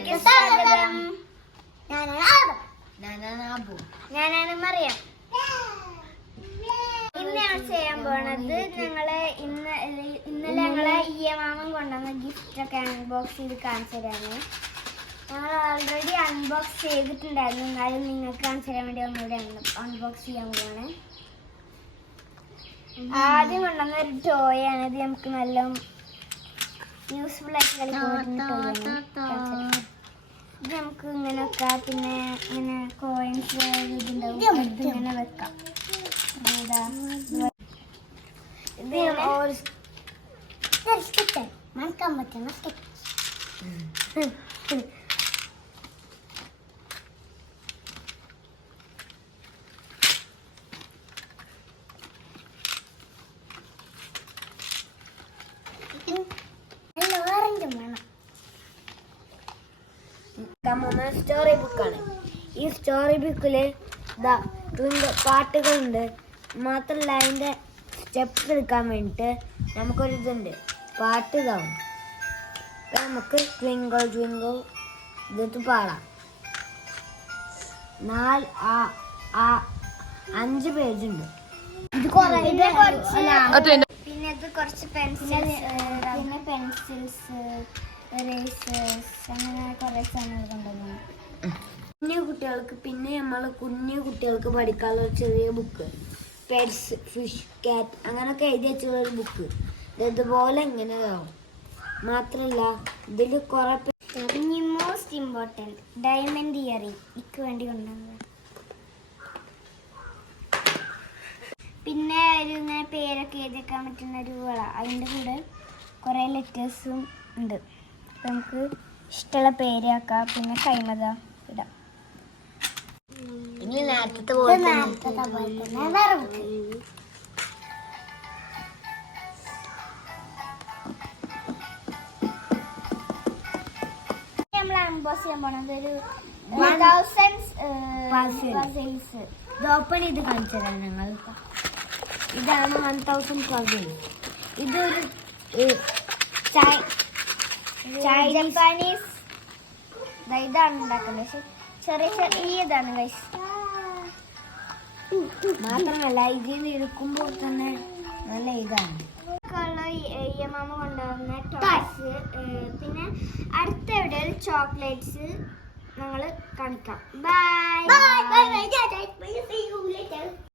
വീഡിയോയിലേക്ക് സ്വാഗതം. ഞാനാണ് മറിയം. ഇന്ന് ഞാൻ ചെയ്യാൻ പോണത് ഇന്നലെ ഞങ്ങളെ മാമൻ കൊണ്ടുവന്ന ഗിഫ്റ്റ് ഒക്കെ അൺബോക്സ് ചെയ്ത് കാണിച്ചു തരാണ്. ഞങ്ങൾ ഓൾറെഡി അൺബോക്സ് ചെയ്തിട്ടുണ്ടായിരുന്നു, എന്നാലും നിങ്ങൾക്ക് കാണിച്ചു തരാൻ വേണ്ടി ഒന്നുകൂടെ അൺബോക്സ് ചെയ്യാൻ പോവാണ്. ആദ്യം കൊണ്ടുവന്ന ഒരു ടോയ് ആണ്. ഇത് നമുക്ക് നല്ല യൂസ്ഫുൾ ആയിട്ട് കളിക്കാൻ ഇത് നമുക്ക് ഇങ്ങനെ വെക്കാം. പിന്നെ ഇങ്ങനെ കോയിൻസ് ഇതുണ്ടാവും, ഇതിങ്ങനെ വെക്കാം. മറക്കാൻ പറ്റുന്ന സ്റ്റോറി ബുക്കാണ്. ഈ സ്റ്റോറി ബുക്കില് പാട്ടുകളുണ്ട്. മാത്രല്ല അതിന്റെ സ്റ്റെപ്സ് എടുക്കാൻ വേണ്ടിട്ട് നമുക്കൊരു ഇതുണ്ട്, പാട്ട് ഇതാവും. നമുക്ക് ട്വിങ്കിൾ ട്വിങ്കിൾ ഇത് പാടാം. 5 പേജുണ്ട്. പിന്നെ ഇത് കുറച്ച് പെൻസിൽസ്, എറേസേഴ്സ്, അങ്ങനെ കുറേ സാധനങ്ങൾ കൊണ്ടുവന്നു. കുഞ്ഞു കുട്ടികൾക്ക് പഠിക്കാനുള്ള ഒരു ചെറിയ ബുക്ക്, പെറ്റ്സ്, ഫിഷ്, കാറ്റ് അങ്ങനെയൊക്കെ എഴുതി വെച്ചുള്ള ഒരു ബുക്ക്. ഇതുപോലെ ഇങ്ങനെ ആവും. മാത്രല്ല ഇതിൽ കുറെ മോസ്റ്റ് ഇമ്പോർട്ടൻറ്റ് ഡയമണ്ട് ഇയറിംഗ് എനിക്ക് വേണ്ടി കൊണ്ടുവന്നത്. പിന്നെ ഒരു ഇങ്ങനെ പേരൊക്കെ എഴുതിക്കാൻ പറ്റുന്ന ഒരു വള, അതിൻ്റെ കൂടെ കുറേ ലെറ്റേഴ്സും ഉണ്ട്. നമുക്ക് ഇഷ്ടമുള്ള പേരാക്കാം. പിന്നെ കൈമത ഇടാം. നേരത്തെ പോലെ തന്നെ വേറെ ബുക്ക്. നമ്മൾ അൺബോക്സ് ചെയ്യാൻ പോണത് ഒരു 1000 പസിൽസ്. ഇത് ഓപ്പൺ ചെയ്ത് കാണിച്ചു തരാം ഞങ്ങൾ. ഇതാണ് 1000 പസിൽസ്. ഇതൊരു ജപ്പാനീസ് ഇതാണ് ഉണ്ടാക്കുന്നത്. പക്ഷെ ചെറിയ ഇതാണ് ഗൈസ്. മാത്രമല്ല ഇതിൽ എടുക്കുമ്പോൾ തന്നെ നല്ല ഇതാണ്. മാമ കൊണ്ടുവന്ന ടോയ്സ്. പിന്നെ അടുത്ത എവിടെ ചോക്ലേറ്റ്സ് ഞങ്ങൾ കാണിക്കാം. ബൈ.